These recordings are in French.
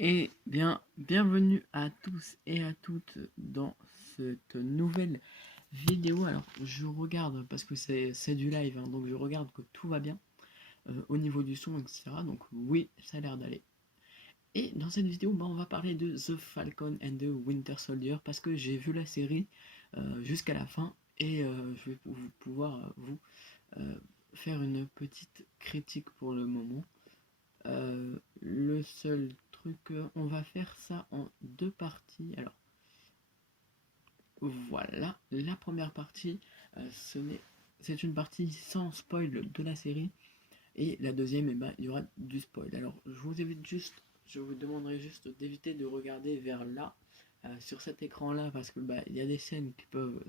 Et bien, bienvenue à tous et à toutes dans cette nouvelle vidéo. Alors, je regarde, parce que c'est du live, hein, donc je regarde que tout va bien au niveau du son, etc. Donc oui, ça a l'air d'aller. Et dans cette vidéo, on va parler de The Falcon and the Winter Soldier, parce que j'ai vu la série jusqu'à la fin, et je vais pouvoir vous euh, faire une petite critique pour le moment. Le seul truc, on va faire ça en deux parties. Alors voilà, la première partie, c'est une partie sans spoil de la série, et la deuxième, il y aura du spoil. Alors je vous demanderai juste d'éviter de regarder vers là, sur cet écran-là, parce que il y a des scènes qui peuvent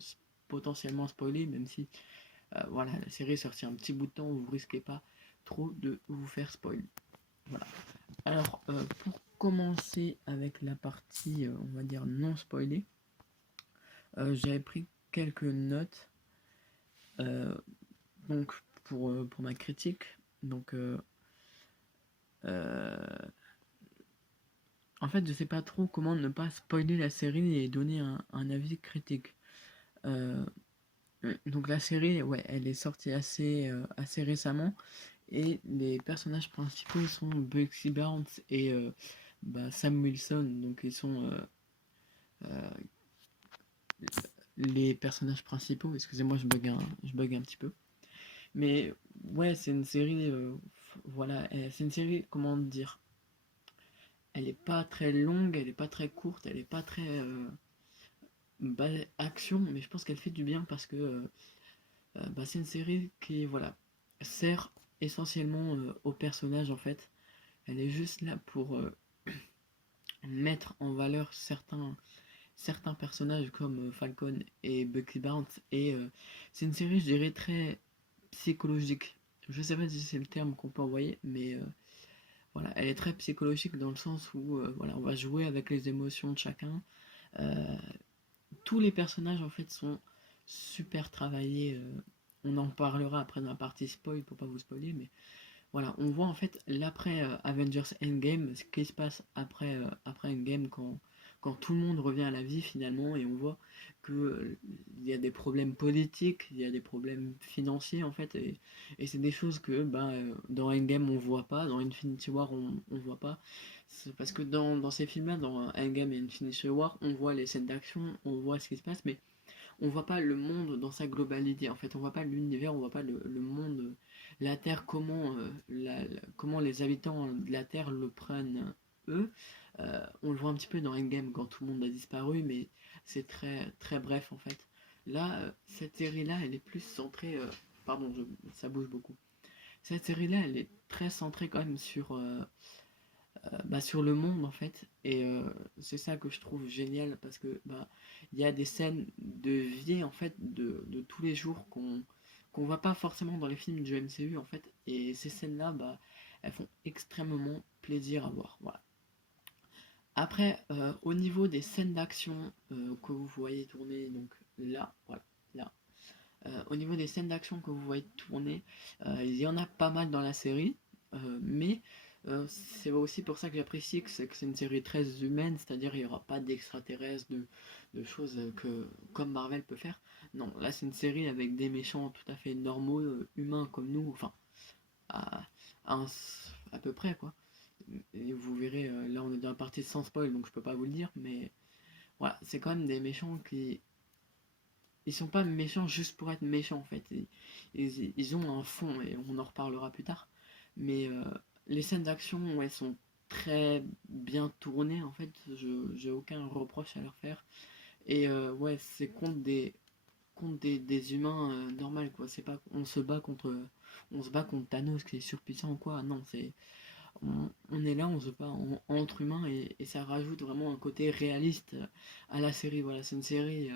potentiellement spoiler, même si voilà, la série est sortie un petit bout de temps, vous risquez pas trop de vous faire spoil. Voilà. Alors, pour commencer avec la partie, on va dire, non spoilée, j'avais pris quelques notes euh, donc pour ma critique. Donc, euh, en fait, je sais pas trop comment ne pas spoiler la série et donner un avis critique. Euh, donc, la série, ouais, elle est sortie assez récemment, et les personnages principaux sont Bugsy Barnes et Sam Wilson. Donc, ils sont euh, les personnages principaux. Excusez-moi, je bug un petit peu. Mais ouais, c'est une série, voilà, c'est une série, comment dire, elle est pas très longue, elle est pas très courte, elle est pas très action, mais je pense qu'elle fait du bien parce que c'est une série qui, voilà, sert essentiellement aux personnages en fait. Elle est juste là pour mettre en valeur certains personnages comme Falcon et Bucky Barnes, et c'est une série, je dirais, très psychologique. Je sais pas si c'est le terme qu'on peut envoyer, mais voilà, elle est très psychologique dans le sens où voilà, on va jouer avec les émotions de chacun. Euh, Tous les personnages en fait sont super travaillés. On en parlera après dans la partie spoil pour pas vous spoiler, mais voilà, on voit en fait l'après Avengers Endgame, ce qui se passe après Endgame, quand tout le monde revient à la vie finalement, et on voit que il y a des problèmes politiques, il y a des problèmes financiers en fait, et c'est des choses que dans Endgame on voit pas, dans Infinity War on voit pas. C'est parce que dans ces films-là, dans Endgame et Infinity War, on voit les scènes d'action, on voit ce qui se passe, mais on voit pas le monde dans sa globalité. En fait, on voit pas l'univers, on voit pas le monde, la Terre, comment les habitants de la Terre le prennent eux. On le voit un petit peu dans Endgame quand tout le monde a disparu, mais c'est très très bref en fait. Là, cette série-là, elle est plus centrée. Pardon, ça bouge beaucoup. Cette série-là, elle est très centrée quand même sur le monde en fait, et c'est ça que je trouve génial, parce que il y a des scènes de vie en fait de tous les jours qu'on voit pas forcément dans les films du MCU en fait, et ces scènes là elles font extrêmement plaisir à voir. Voilà. Après, au niveau des scènes d'action que vous voyez tourner, donc là, voilà, là, au niveau des scènes d'action que vous voyez tourner, il y en a pas mal dans la série, mais c'est aussi pour ça que j'apprécie que c'est une série très humaine, c'est-à-dire il n'y aura pas d'extraterrestres, de choses comme Marvel peut faire. Non, là c'est une série avec des méchants tout à fait normaux, humains comme nous, enfin, à, à, un- à peu près quoi. Et vous verrez, là on est dans la partie sans spoil, donc je peux pas vous le dire, mais voilà, c'est quand même des méchants qui, ils sont pas méchants juste pour être méchants en fait. Ils ont un fond, et on en reparlera plus tard. Mais les scènes d'action, elles sont très bien tournées en fait. J'ai aucun reproche à leur faire. Et ouais, c'est contre des humains normaux quoi. C'est pas on se bat contre Thanos qui est surpuissant ou quoi. Non, on est là, on se bat entre humains, et ça rajoute vraiment un côté réaliste à la série. Voilà, c'est une série.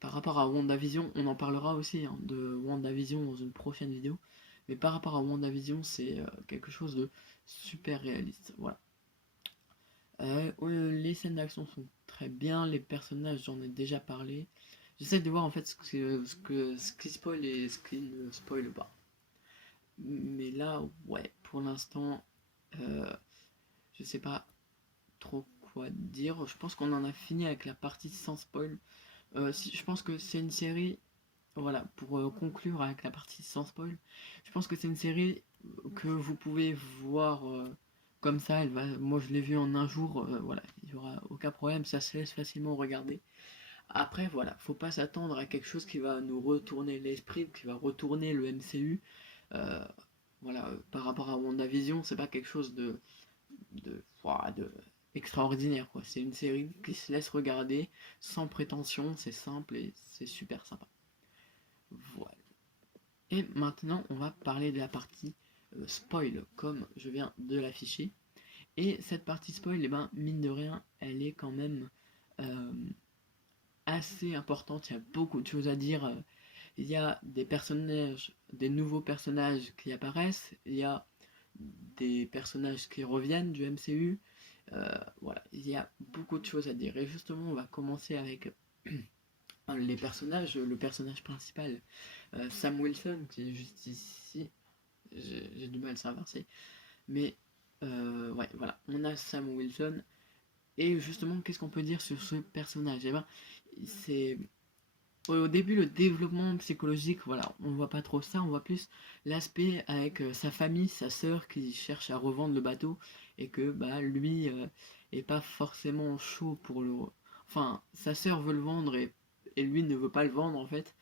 Par rapport à WandaVision, on en parlera aussi de WandaVision dans une prochaine vidéo. Mais par rapport à WandaVision, c'est quelque chose de super réaliste. Voilà. Les scènes d'action sont très bien, les personnages, j'en ai déjà parlé. J'essaie de voir en fait ce qui spoil et ce qui ne spoil pas. Mais là, ouais, pour l'instant, euh, je sais pas. quoi dire. Je pense qu'on en a fini avec la partie sans spoil. Je pense que c'est une série, voilà, pour conclure avec la partie sans spoil, je pense que c'est une série que vous pouvez voir comme ça. Moi je l'ai vue en un jour, voilà, il n'y aura aucun problème, ça se laisse facilement regarder. Après, voilà, faut pas s'attendre à quelque chose qui va nous retourner l'esprit, qui va retourner le MCU. Euh, voilà, par rapport à WandaVision, c'est pas quelque chose de extraordinaire, quoi. C'est une série qui se laisse regarder sans prétention, c'est simple et c'est super sympa. Voilà. Et maintenant, on va parler de la partie spoil, comme je viens de l'afficher. Et cette partie spoil, eh ben, mine de rien, elle est quand même euh, assez importante. Il y a beaucoup de choses à dire. Il y a des personnages, des nouveaux personnages qui apparaissent. Il y a des personnages qui reviennent du MCU. Voilà, il y a beaucoup de choses à dire. Et justement, on va commencer avec les personnages. Le personnage principal, Sam Wilson, qui est juste ici. J'ai du mal à savoir, c'est. Mais ouais, voilà, on a Sam Wilson. Et justement, qu'est-ce qu'on peut dire sur ce personnage? Eh ben, c'est au début, le développement psychologique, voilà, on voit pas trop ça, on voit plus l'aspect avec sa famille, sa sœur qui cherche à revendre le bateau et que bah lui est pas forcément chaud pour le. Enfin, sa sœur veut le vendre et lui ne veut pas le vendre en fait.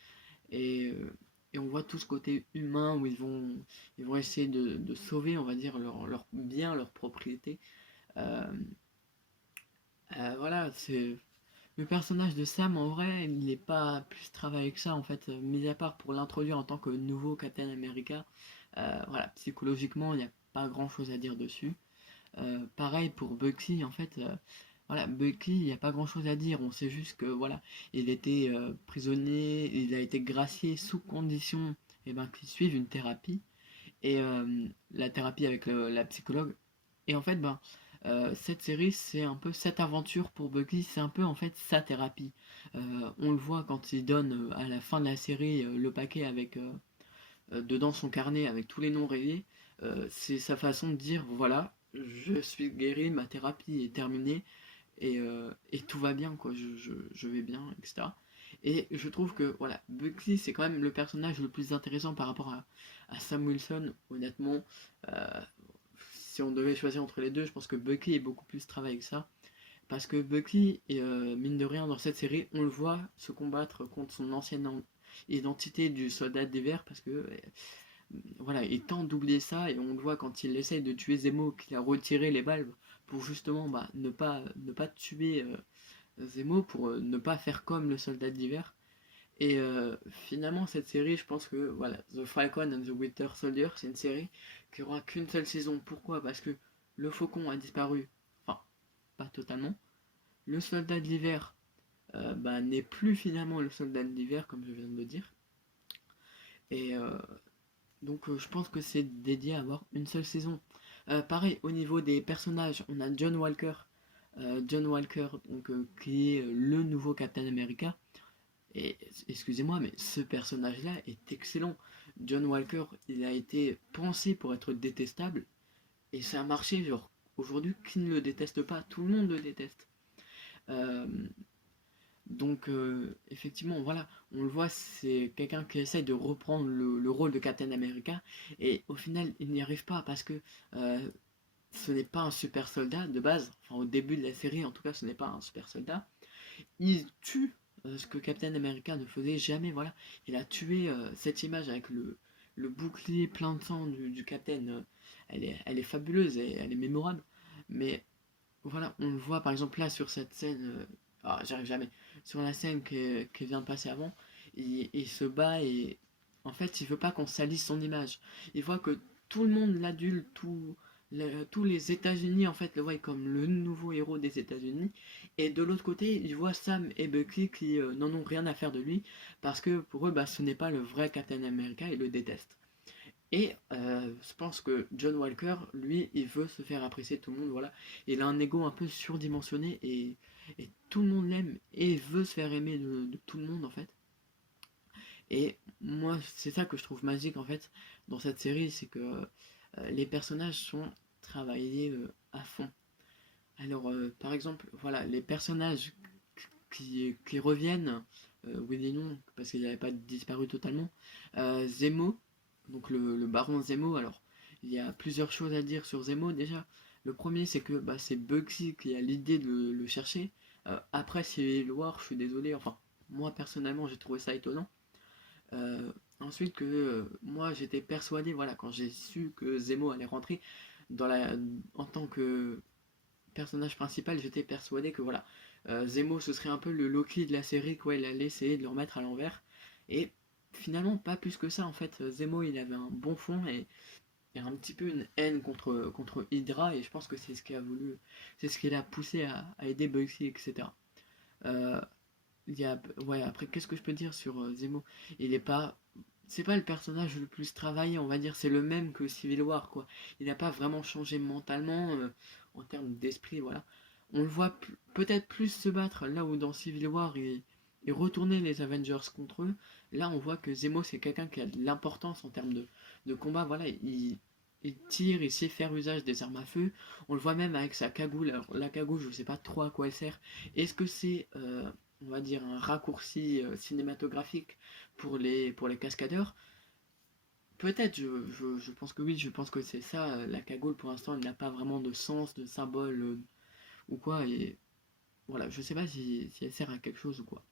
Et, euh, et on voit tout ce côté humain où ils vont essayer de sauver, on va dire, leur bien, leur propriété. Euh, voilà, c'est le personnage de Sam, en vrai, il n'est pas plus travaillé que ça, en fait, mis à part pour l'introduire en tant que nouveau Captain America. Voilà, psychologiquement, il n'y a pas grand chose à dire dessus. Pareil pour Bucky, en fait, voilà, Bucky, il n'y a pas grand chose à dire. On sait juste que, voilà, il était prisonnier, il a été gracié sous condition qu'il suive une thérapie. Et la thérapie avec la psychologue. Et en fait, cette série, c'est un peu cette aventure pour Bucky, c'est un peu en fait sa thérapie. On le voit quand il donne à la fin de la série le paquet avec dedans son carnet avec tous les noms rêvés. C'est sa façon de dire voilà, je suis guéri, ma thérapie est terminée et tout va bien, quoi, je vais bien, etc. Et je trouve que voilà, Bucky c'est quand même le personnage le plus intéressant par rapport à Sam Wilson, honnêtement. Euh, Si on devait choisir entre les deux, je pense que Bucky est beaucoup plus travaillé que ça. Parce que Bucky, mine de rien, dans cette série, on le voit se combattre contre son ancienne identité du soldat d'hiver, parce que voilà, il tente d'oublier ça, et on le voit quand il essaye de tuer Zemo, qu'il a retiré les balles pour justement ne pas tuer Zemo, pour ne pas faire comme le soldat d'hiver. Et finalement, cette série, je pense que voilà, The Falcon and the Winter Soldier, c'est une série qui aura qu'une seule saison. Pourquoi? Parce que le Faucon a disparu, enfin, pas totalement. Le soldat de l'hiver n'est plus finalement le soldat de l'hiver, comme je viens de le dire. Et donc, je pense que c'est dédié à avoir une seule saison. Pareil, au niveau des personnages, on a John Walker. John Walker, donc, qui est le nouveau Captain America. Et excusez-moi, mais ce personnage-là est excellent. John Walker, il a été pensé pour être détestable, et ça a marché. Genre, aujourd'hui, qui ne le déteste pas? Tout le monde le déteste. Euh, donc, effectivement, voilà, on le voit, c'est quelqu'un qui essaye de reprendre le rôle de Captain America, et au final, il n'y arrive pas parce que ce n'est pas un super soldat de base. Enfin, au début de la série, en tout cas, ce n'est pas un super soldat. Il tue ce que Captain America ne faisait jamais. Voilà, il a tué cette image avec le bouclier plein de sang du Captain. Elle est fabuleuse et elle est mémorable. Mais voilà, on le voit par exemple là sur cette scène. J'arrive jamais. Sur la scène qui vient de passer avant, il se bat et en fait, il veut pas qu'on salisse son image. Il voit que tout le monde l'adule, tous les États-Unis en fait le voient comme le nouveau héros des États-Unis. Et de l'autre côté, il voit Sam et Bucky qui n'en ont rien à faire de lui parce que pour eux, ce n'est pas le vrai Captain America, ils le détestent. Et je pense que John Walker, lui, il veut se faire apprécier de tout le monde, voilà. Il a un ego un peu surdimensionné et tout le monde l'aime et veut se faire aimer de tout le monde en fait. Et moi, c'est ça que je trouve magique en fait dans cette série, c'est que les personnages sont travaillés à fond. Alors, par exemple, voilà, les personnages qui reviennent, oui et non, parce qu'il n'avait pas disparu totalement. Zemo, donc le baron Zemo, alors, il y a plusieurs choses à dire sur Zemo déjà. Le premier, c'est que bah, c'est Bugsy qui a l'idée de le chercher. Après Civil War, je suis désolé, enfin, moi personnellement, j'ai trouvé ça étonnant. Ensuite, que moi j'étais persuadé, voilà, quand j'ai su que Zemo allait rentrer dans en tant que personnage principal, j'étais persuadé que voilà, Zemo ce serait un peu le Loki de la série, quoi, il allait essayer de le remettre à l'envers. Et finalement, pas plus que ça en fait. Zemo il avait un bon fond et un petit peu une haine contre Hydra, et je pense que c'est ce qu'il a voulu, c'est ce qui l'a poussé à aider Bugsy, etc. Euh, ouais, après, qu'est-ce que je peux dire sur Zemo? Il est pas. C'est pas le personnage le plus travaillé, on va dire, c'est le même que Civil War, quoi. Il n'a pas vraiment changé mentalement, en termes d'esprit, voilà. On le voit peut-être plus se battre, là où dans Civil War, il retournait les Avengers contre eux. Là, on voit que Zemo, c'est quelqu'un qui a de l'importance en termes de combat, voilà. Il tire, il sait faire usage des armes à feu. On le voit même avec sa cagoule. Alors, la cagoule, je sais pas trop à quoi elle sert. Est-ce que c'est on va dire, un raccourci cinématographique pour les cascadeurs? Peut-être, je pense que oui, je pense que c'est ça. La cagoule, pour l'instant, elle n'a pas vraiment de sens, de symbole ou quoi. Et voilà, je sais pas si elle sert à quelque chose ou quoi.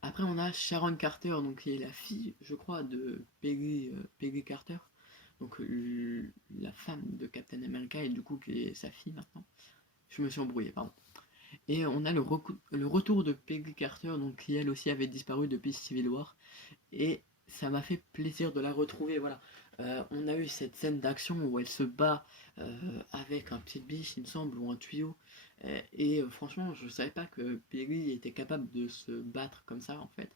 Après, on a Sharon Carter, donc qui est la fille, je crois, de Peggy Carter. Donc la femme de Captain America et du coup qui est sa fille maintenant. Je me suis embrouillé, pardon. Et on a le retour de Peggy Carter, donc qui elle aussi avait disparu depuis Civil War. Et ça m'a fait plaisir de la retrouver. Voilà. On a eu cette scène d'action où elle se bat avec un petit biche, il me semble, ou un tuyau. Franchement, je savais pas que Peggy était capable de se battre comme ça en fait.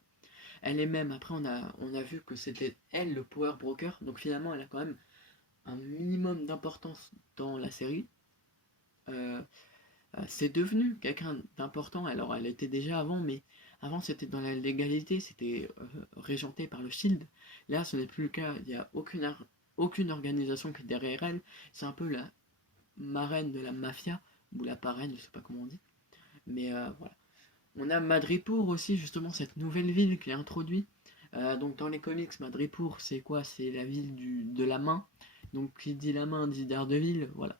Elle est même, après on a vu que c'était elle le Power Broker, donc finalement elle a quand même un minimum d'importance dans la série. Euh, c'est devenu quelqu'un d'important. Alors, elle était déjà avant, mais avant c'était dans la légalité, c'était régenté par le Shield. Là, ce n'est plus le cas. Il n'y a aucune organisation qui est derrière elle. C'est un peu la marraine de la mafia, ou la parraine, je sais pas comment on dit. Mais voilà. On a Madripoor aussi, justement, cette nouvelle ville qui est introduite. Donc, dans les comics, Madripoor, c'est quoi? C'est la ville de la main. Donc, qui dit la main dit Daredevil. Voilà.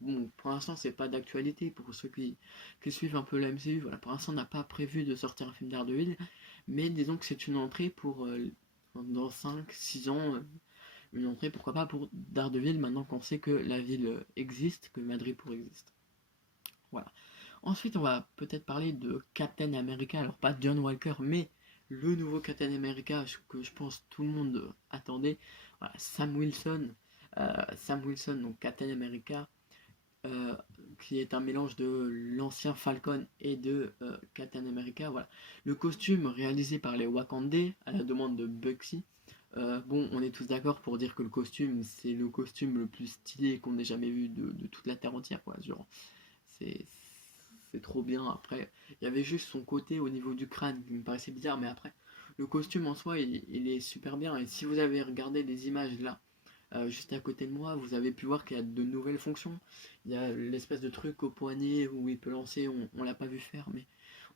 Bon, pour l'instant, c'est pas d'actualité pour ceux qui suivent un peu la MCU. Voilà, pour l'instant, on n'a pas prévu de sortir un film Daredevil, mais disons que c'est une entrée pour dans 5 6 ans, une entrée pourquoi pas pour Daredevil maintenant qu'on sait que la ville existe, que Madripoor existe. Voilà. Ensuite, on va peut-être parler de Captain America, alors pas John Walker, mais le nouveau Captain America que je pense tout le monde attendait. Voilà, Sam Wilson. Sam Wilson, donc Captain America, euh, qui est un mélange de l'ancien Falcon et de Captain America. Voilà. Le costume réalisé par les Wakandais à la demande de Bugsy. Bon, on est tous d'accord pour dire que le costume, c'est le costume le plus stylé qu'on ait jamais vu de toute la Terre entière, quoi. Genre, c'est c'est trop bien. Après, il y avait juste son côté au niveau du crâne qui me paraissait bizarre, mais après, le costume en soi, il est super bien. Et si vous avez regardé les images là, juste à côté de moi, vous avez pu voir qu'il y a de nouvelles fonctions. Il y a l'espèce de truc au poignet où il peut lancer, on l'a pas vu faire, mais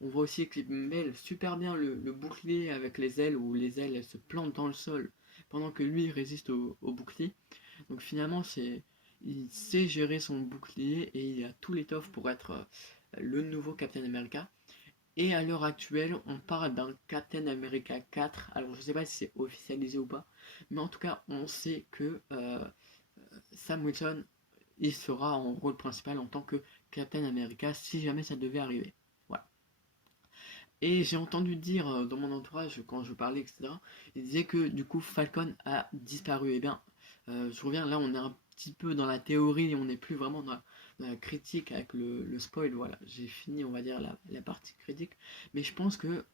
on voit aussi qu'il mêle super bien le bouclier avec les ailes, où les ailes elles se plantent dans le sol pendant que lui résiste au bouclier. Donc finalement, il sait gérer son bouclier et il a tout l'étoffe pour être le nouveau Captain America. Et à l'heure actuelle, on parle d'un Captain America 4. Alors je sais pas si c'est officialisé ou pas, mais en tout cas, on sait que Sam Wilson, il sera en rôle principal en tant que Captain America si jamais ça devait arriver. Voilà. Et j'ai entendu dire dans mon entourage, quand je parlais, etc., il disait que du coup Falcon a disparu. Eh bien, je reviens, là on est un petit peu dans la théorie, on n'est plus vraiment dans la critique avec le spoil. Voilà, j'ai fini, on va dire, la partie critique. Mais je pense que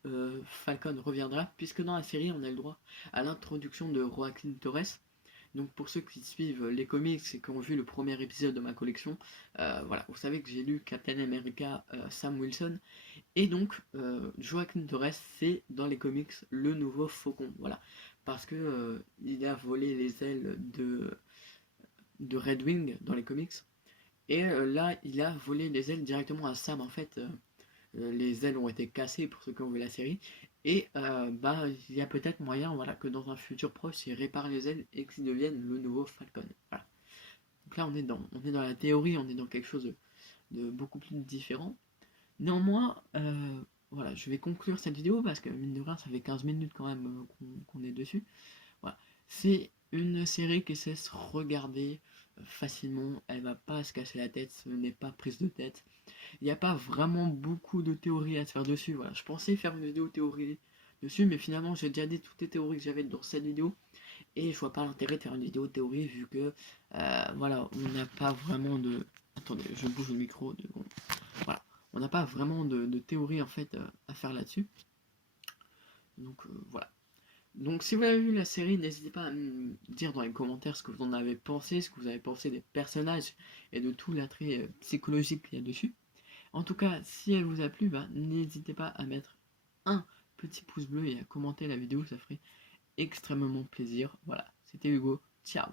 Falcon reviendra, puisque dans la série on a le droit à l'introduction de Joaquin Torres. Donc pour ceux qui suivent les comics et qui ont vu le premier épisode de ma collection, voilà, vous savez que j'ai lu Captain America Sam Wilson. Et donc, Joaquin Torres, c'est dans les comics le nouveau Faucon, voilà. Parce que il a volé les ailes de Red Wing dans les comics. Et là, il a volé les ailes directement à Sam. En fait, les ailes ont été cassées pour ceux qui ont vu la série. Et bah, il y a peut-être moyen, voilà, que dans un futur proche, il répare les ailes et qu'il devienne le nouveau Falcon. Voilà. Donc là, on est dans la théorie, on est dans quelque chose de beaucoup plus différent. Néanmoins, voilà, je vais conclure cette vidéo parce que mine de rien, ça fait 15 minutes quand même qu'on est dessus. Voilà. C'est une série qui sait se regarder facilement, elle va pas se casser la tête, ce n'est pas prise de tête. Il n'y a pas vraiment beaucoup de théories à se faire dessus. Voilà, je pensais faire une vidéo théorie dessus, mais finalement j'ai déjà dit toutes les théories que j'avais dans cette vidéo et je vois pas l'intérêt de faire une vidéo théorie vu que voilà, on n'a pas vraiment de. Attendez, je bouge le micro 2 secondes. Voilà, on n'a pas vraiment de théorie en fait à faire là-dessus. Donc voilà. Donc si vous avez vu la série, n'hésitez pas à me dire dans les commentaires ce que vous en avez pensé, ce que vous avez pensé des personnages et de tout l'attrait psychologique qu'il y a dessus. En tout cas, si elle vous a plu, bah, n'hésitez pas à mettre un petit pouce bleu et à commenter la vidéo, ça ferait extrêmement plaisir. Voilà, c'était Hugo, ciao.